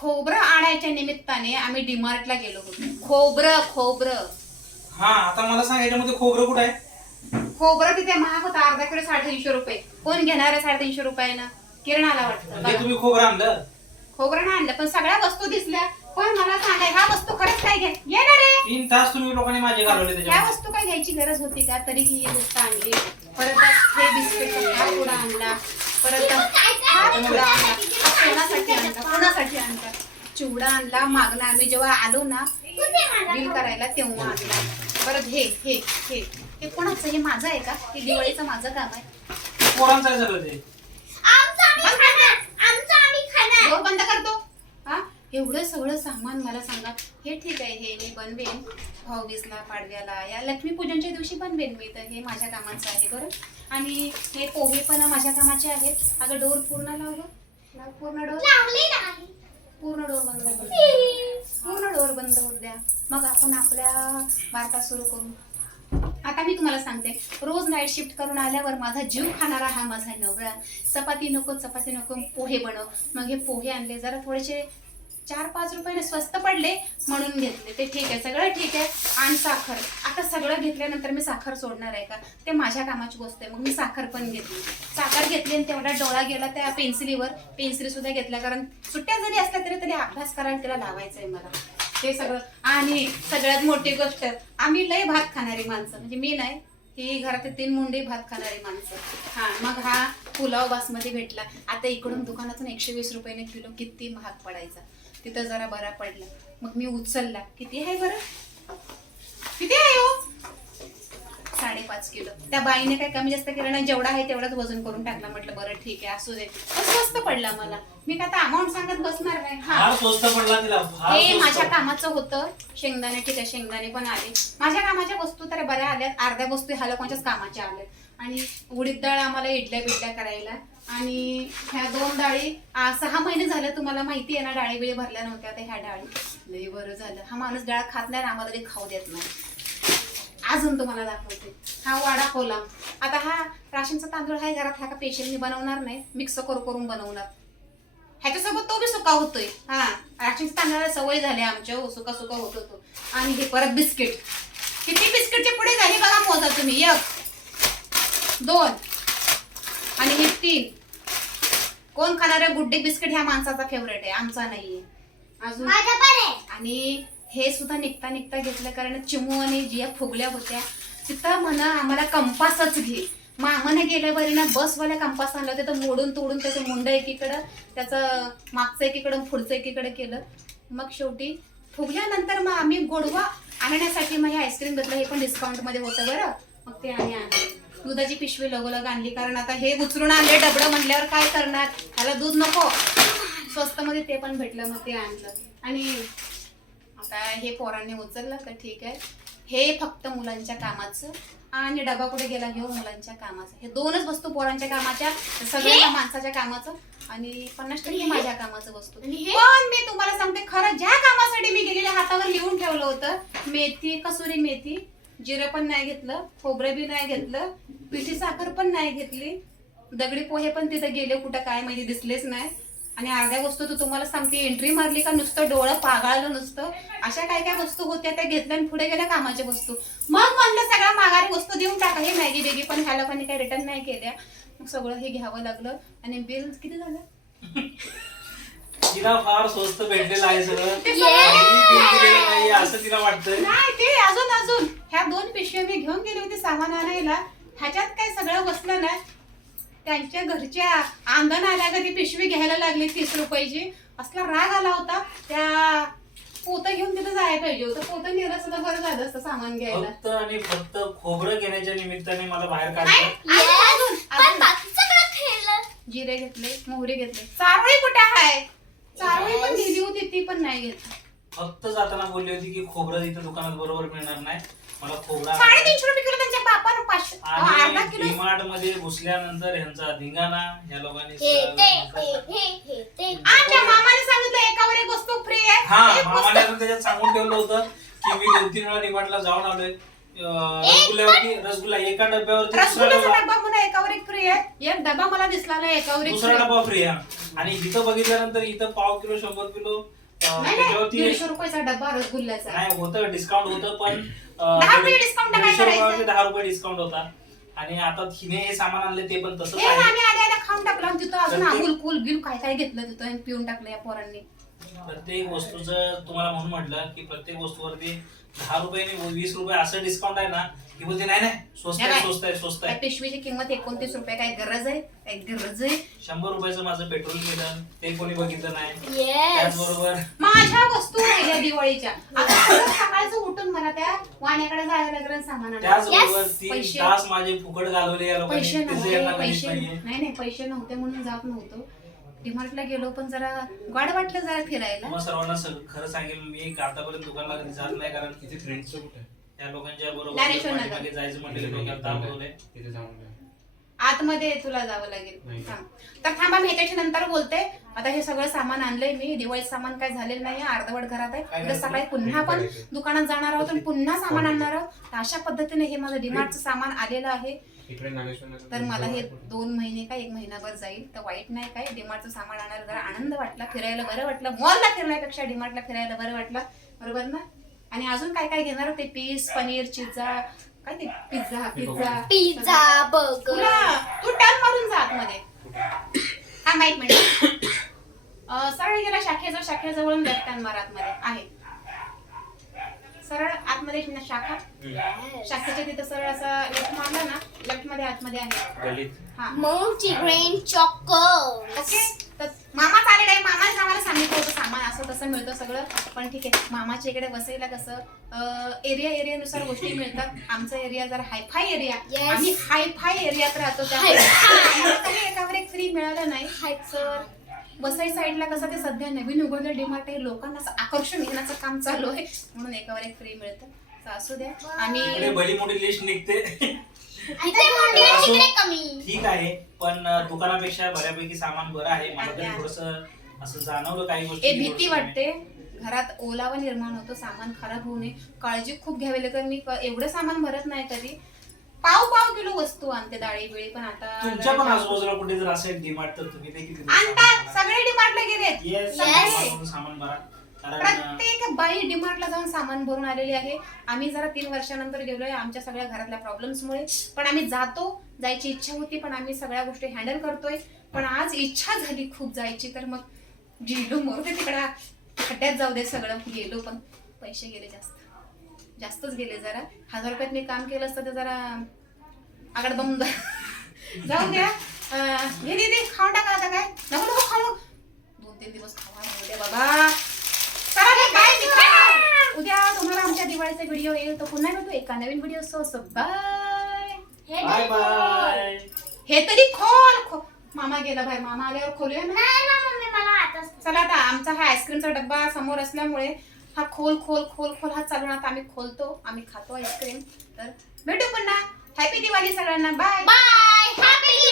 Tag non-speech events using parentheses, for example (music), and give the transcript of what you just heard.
खोबरं आणायच्या निमित्ताने आम्ही डीमार्टला गेलो होतो. खोबरं खोबरं. हा आता मला सांग याच्यामध्ये खोबरं कुठं आहे? खोबरं तिथे महाग होतं अर्धा किलो साडेतीनशे रुपये. कोण घेणार आहे साडेतीनशे रुपयानं? किरणाला वाटतं म्हणजे बघा. तुम्ही खोबरं आणलं? खोबरं नाही आणलं पण सगळ्या वस्तू दिसल्या. पण मला सांगा ह्या वस्तू खरंच काय घ्या ये ना रे तीन तास तुम्ही लोकांनी माझे घालवले या त्याच्यामध्ये. वस्तू काय घ्यायची गरज होती का? तरी ही गोष्ट आणली. परत हे बिस्किट हा पुडा आणला. परत हा पुडा आणला. कोणासाठी आणला चिवडा आणला मागणं आम्ही जेव्हा आलो ना बिल करायला तेव्हा आणला परत हे हे हे हे कोणाचं? हे माझं आहे का? हे दिवाळीचं माझं काम आहे. पोरांचं आहे सगळं ते. डोर बंद करतो हा एवढं सगळं सामान मला सांगा. हे ठीक आहे हे मी बनवेन. भाऊबीजला पाडव्याला या लक्ष्मीपूजनच्या दिवशी बनवेन मी तर. हे माझ्या कामाचं आहे बरं. आणि हे पोहे पण माझ्या कामाचे आहेत. अगं डोर पूर्ण लाव पूर्ण डोर पूर्ण डोर बंद कर (laughs) पूर्ण डोर बंद होऊ द्या. मग आपण आपल्या वार्ता सुरू करू. आता मी तुम्हाला सांगते. रोज नाईट शिफ्ट करून आल्यावर माझा जीव खाणारा हा माझा नवरा. चपाती नको चपाती नको पोहे बनव. मग हे पोहे आणले जरा थोडेसे चार पाच रुपयाने स्वस्त पडले म्हणून घेतले. ते ठीक आहे सगळं ठीक आहे. आणि साखर. सगळं घेतल्यानंतर मी साखर सोडणार आहे का? ते माझ्या कामाची गोष्ट आहे. मग मी साखर पण घेतली. साखर घेतली आणि तेवढा डोळा गेला त्या पेन्सिलीवर. पेन्सिली सुद्धा घेतल्या. कारण सुट्ट्या जरी असल्या तरी तरी अभ्यास करायला तिला लावायचं आहे मला. ते सगळं. आणि सगळ्यात मोठी गोष्ट आम्ही लय भात खाणारी माणसं. म्हणजे मी नाही. ही घरातील तीन मुंडे भात खाणारी माणसं. हा मग हा पुलाव बासमती भेटला. आता इकडून दुकानातून एकशे वीस रुपयाने किलो किती महाग पडायचा. तिथं जरा बरा पडला. मग मी उचलला. किती आहे बरं? किती आहे? साडेपाच किलो. त्या बाईने काय कमी जास्त केलं नाही जेवढा आहे तेवढाच वजन करून टाकला. म्हटलं बरं ठीक आहे असू दे. पण स्वस्त पडला मला. मी काय आता अमाऊंट सांगत बसणार नाही. हा. फार स्वस्त पडला तिला. फार हे माझ्या कामाचं होतं. शेंगदाणे ठीक आहे शेंगदाणे पण आले. माझ्या कामाच्या वस्तू तर बऱ्या आल्यात. अर्ध्या वस्तू ह्या लोकांच्याच कामाच्या आल्यात. आणि उडीद डाळ आम्हाला इडल्या बिडल्या करायला. आणि ह्या दोन डाळी आ, सहा महिने झाले तुम्हाला माहिती आहे ना डाळी बिळी भरल्या नव्हत्या आता ह्या डाळी. लई बरं झालं. हा माणूस डाळ खात नाही आणि आम्हाला ते खाऊ देत नाही. अजून तुम्हाला दाखवते. हा वाडा कोलम आता हा राशनचा तांदूळ आहे घरात हा का पेशल मी बनवणार नाही मिक्स करू करून बनवणार. ह्याच्यासोबत तो बी सुका होतोय. हा राशनचा तांदळाला सवय झाली आमच्या हो, सुका सुका होत होतो. आणि हे परत बिस्किट. किती बिस्किटचे पुढे झाले बघा मोजा तुम्ही. एक दोन आणि हे तीन. कोण खाणार आहे गुड्डे बिस्किट ह्या माणसाचा फेवरेट आहे आमचा नाहीये. अजून आणि हे सुद्धा निघता निघता घेतलं कारण चिमू आणि जिया फुगल्या होत्या. तिथं म्हणा आम्हाला कंपासच घे. मामाने गेल्या बरी ना बसवाल्या कंपास आणलं होते तर मोडून तोडून त्याचं मुंड एकीकडं त्याचं मागचं एकीकडं पुढचं एकीकडं केलं. मग शेवटी फुगल्यानंतर मग आम्ही गोडवा आणण्यासाठी मग हे आईस्क्रीम घेतलं हे पण डिस्काउंटमध्ये होतं बरं. मग ते आम्ही आणलं. दुधाची पिशवी लगोलग आणली कारण आता हे उचलून आणले डबडं म्हणल्यावर काय करणार? ह्याला दूध नको. स्वस्तमध्ये ते पण भेटलं मग ते आणलं. आणि आता हे पोरांनी उचललं तर ठीक आहे. हे फक्त मुलांच्या कामाचं आणि डबा कुठे गेला घेऊ मुलांच्या कामाचं. हे दोनच वस्तू पोरांच्या कामाच्या सगळ्या माणसाच्या कामाचं आणि पन्नास टक्के माझ्या कामाचं वस्तू? पण मी तुम्हाला सांगते खरं ज्या कामासाठी मी गेलेल्या हातावर लिहून ठेवलं होतं मेथी कसुरी मेथी जिरं पण नाही घेतलं खोबरं बी नाही घेतलं पिठी साखर पण नाही घेतली दगडी पोहे पण तिथे गेले कुठं काय माहिती दिसलेच नाही. आणि अर्ध्या वस्तू तर तुम्हाला सांगते एंट्री मारली का नुसतं डोळं पागाळलं नुसतं. अशा काय काय वस्तू होत्या त्या घेतल्या आणि पुढे गेल्या कामाच्या वस्तू. मग म्हणलं सगळ्या माघारी वस्तू देऊन टाका. हे मॅगी बेगी पण ह्या लोकांनी काही रिटर्न नाही केल्या. मग सगळं हे घ्यावं लागलं. आणि बिल किती झालं? तिला फार स्वस्त भेटलेलं आहे सगळं. ते काहीही बिल दिलेलं नाही. असं तिला वाटतंय. नाही ते अजून अजून. ह्या दोन पिशव्या मी घेऊन गेली होती सामान आणायला. ह्याच्यात काय सगळं बसलं ना त्यांच्या घरच्या अंगण आल्या कधी पिशवी घ्यायला लागली तीस रुपयाची. असला राग आला होता त्या पोतं घेऊन तिथं जायला पाहिजे होतं. पोतं नेलं सुद्धा बरं झालं असतं सामान घ्यायला. फक्त आणि फक्त खोबरं घेण्याच्या निमित्ताने मला बाहेर काढलं. अजून, अजून, अजून. जिरे घेतले मोहरी घेतले. चारोळी कुठे आहे? चारोळी पण गेली होती ती पण नाही घेतली. फक्त जाताना बोलली होती की खोबरं इथं दुकानात बरोबर मिळणार नाही. मला खोबरं. साडेतीनशे रुपये किलो बापानं पाचशे अहो, अर्धा आणि किलो डीमार्टमध्ये घुसल्यानंतर ह्यांचा धिंगाणा या लोकांनी आमच्या मामाने सांगितलं एकावर एक वस्तू फ्री आहे. हा एक मामाने वस्तू- अजून त्याच्यात सांगून ठेवलं होतं की मी दोन तीन वेळा डीमार्टला जाऊन आलोय. अं, रसगुल्ल्यावरती रसगुल्ला एका डब्यावरती दुसरा रसगुल्ल्याचा डबा डब्बा म्हणून एकावर एक फ्री आहे. एक डबा मला दिसला नाही एकावर एक दुसरा free. डबा फ्री आहे. आणि इथं बघितल्यानंतर इथं पाव किलो शंभर किलो नाही त्याच्यावरती दीडशे रुपयाचा डब्बा रसगुल्ल्याचा नाही होतं डिस्काउंट होतं पण अं, दहा रुपये discount तर काय दीडशे रुपयावरती करायचं? दहा रुपये डिस्काउंट होता. आणि आता हिने हे सामान आणले ते पण तसंच हे आहे. आम्ही आल्या आल्या खाऊन टाकलं आणि तिथं अजून तर ते- कुल बिल काय काय घेतलं तिथं आणि पिऊन टाकलं या पोरांनी. प्रत्येक वस्तूचं तुम्हाला म्हणून म्हटलं की प्रत्येक वस्तूवरती दहा रुपये वीस रुपये असं डिस्काउंट आहे ना की बोलते नाही नाही स्वस्त आहे. स्वस्त आहे स्वस्त त्या आहे पिशवीची किंमत एकोणतीस रुपये काय गरज आहे? काय गरज आहे? शंभर रुपयाचं माझं पेट्रोल गेलं ते कोणी बघितलं नाही. येस त्याचबरोबर माझ्या वस्तू राहिल्या दिवाळीच्या. आता सकाळचं उठून मला त्या वाण्याकडे जायला लागलं आणि सामान आणायला. त्याचबरोबर Yes, तीन पैसे. तास माझे फुकट घालवले या लोकांनी. पैसे त्याचं नव्हते यांना माहीत पैसे नाहीये. नाही नाही पैसे नव्हते म्हणून जात नव्हतो. डिमार्टला गेलो पण जरा गाड वाटलं जरा फिरायला. सर्वांना सग- खरं सांगेल मी आतापर्यंत दुकानला कधी जात नाही कारण तिथे फ्रेंड्स कुठे त्या लोकांच्या बरोबर नगर. जायचं म्हटलं ताप तिथे जाऊन द्या. आतमध्ये तुला जावं लागेल. तर थांबा मी ह्याच्याच्या नंतर बोलते. आता हे सगळं सामान आणलंय मी. दिवाळी सामान काय झालेलं नाही अर्धवट घरात आहे. उद्या? सकाळी पुन्हा आपण दुकानात जाणार आहोत आणि पुन्हा सामान आणणार आहोत. तर अशा पद्धतीने हे माझं डिमार्टचं सामान आलेलं आहे. तर मला हे दोन महिने का एक महिनाभर जाईल. तर वाईट नाही काय डिमार्टचं सामान आणायला जरा आनंद वाटला फिरायला बरं वाटलं. मॉलला फिरण्यापेक्षा डिमार्टला फिरायला बरं वाटलं. बरोबर ना? आणि अजून काय काय घेणार ते पीस पनीर चिझ्झा काय ते? Pizza pizza. Pizza burger. तुला तू टर्न मारून जा आतमध्ये. हा माहीत सरळ गेला शाखेजवळ शाखेजवळ लेफ्ट टर्न मार आतमध्ये आहे. सरळ आतमध्ये एक शाखा? शाखेच्या तिथं सरळ असा लेफ्ट मारला ना लेफ्टमध्ये आतमध्ये आहे. गलीत. हा. चॉको ओके तर मामा आलेला आहे. मामाच आम्हाला सांगितलं होतं सामान. असं तसं मिळतं सगळं. पण ठीक आहे. मामाच्या इकडे वसईला कसं एरिया एरियानुसार गोष्टी मिळतात. आमचा एरिया जरा हायफाय एरिया Yes. आम्ही हायफाय एरियात राहतो त्यामुळे Hi-fi. आम्हाला कधी (laughs) एकावर एक फ्री मिळालं नाही. तर वसई साईडला कसं ते सध्या नवीन उघडलं डिमार्ट आहे लोकांना असं आकर्षण घेण्याचं काम चालू आहे म्हणून एकावर एक फ्री मिळतं. तर असू द्या. इकडे आम्ही मोठी लिस्ट निघते. ठीक आहे पण अं, दुकानापेक्षा बऱ्यापैकी सामान बरं आहे. मला तरी. थोडस असं जाणवलं काही गोष्टी ए भीती थोडंसं वाटते. घरात ओलावा निर्माण होतो सामान खराब होऊ नये. काळजी खूप घ्यावी लागते मी क- एवढं सामान भरत नाही कधी. पाव पाव किलो वस्तू आणते डाळी बिळी पण आता तुमच्या पण आजूबाजूला कुठे जर असेल डिमार्ट तर तुम्ही ते किती आणतात सगळे डिमार्टला गेलेत. सामान भरा कारण प्रत्येक बाई डिमार्टला जाऊन सामान भरून आलेली आहे. आम्ही जरा तीन वर्षानंतर गेलोय आमच्या सगळ्या घरातल्या प्रॉब्लेम्समुळे पण आम्ही जातो जायची इच्छा होती पण आम्ही सगळ्या गोष्टी हँडल करतोय. पण आज इच्छा झाली खूप जायची तर मग गेलो मोरते तिकडे खड्ड्यात जाऊ दे सगळं. गेलो पण पैसे गेले जास्त. जास्तच गेले जरा. हजार रुपयात मी काम केलं असतं ते जरा आगड बम जाऊ द्या. दीदी खाऊन टाका आता काय? नको नको खाऊ. दोन तीन दिवस खावा बाबा. उद्या तुम्हाला आमच्या दिवाळीचा व्हिडिओ येईल. तर पुन्हा भेटू एका नवीन व्हिडिओ सो बाय हे बाय हे तरी खोल खो मामा गेला बाहेर. मामा आल्यावर खोलूया ना. चला आता आमचा हा आईस्क्रीमचा डब्बा समोर असल्यामुळे हा खोल खोल खोल खोल हा चालून आता आम्ही खोलतो. आम्ही खातो आईस्क्रीम तर भेटू पुन्हा. हॅपी दिवाळी सगळ्यांना. Bye bye happy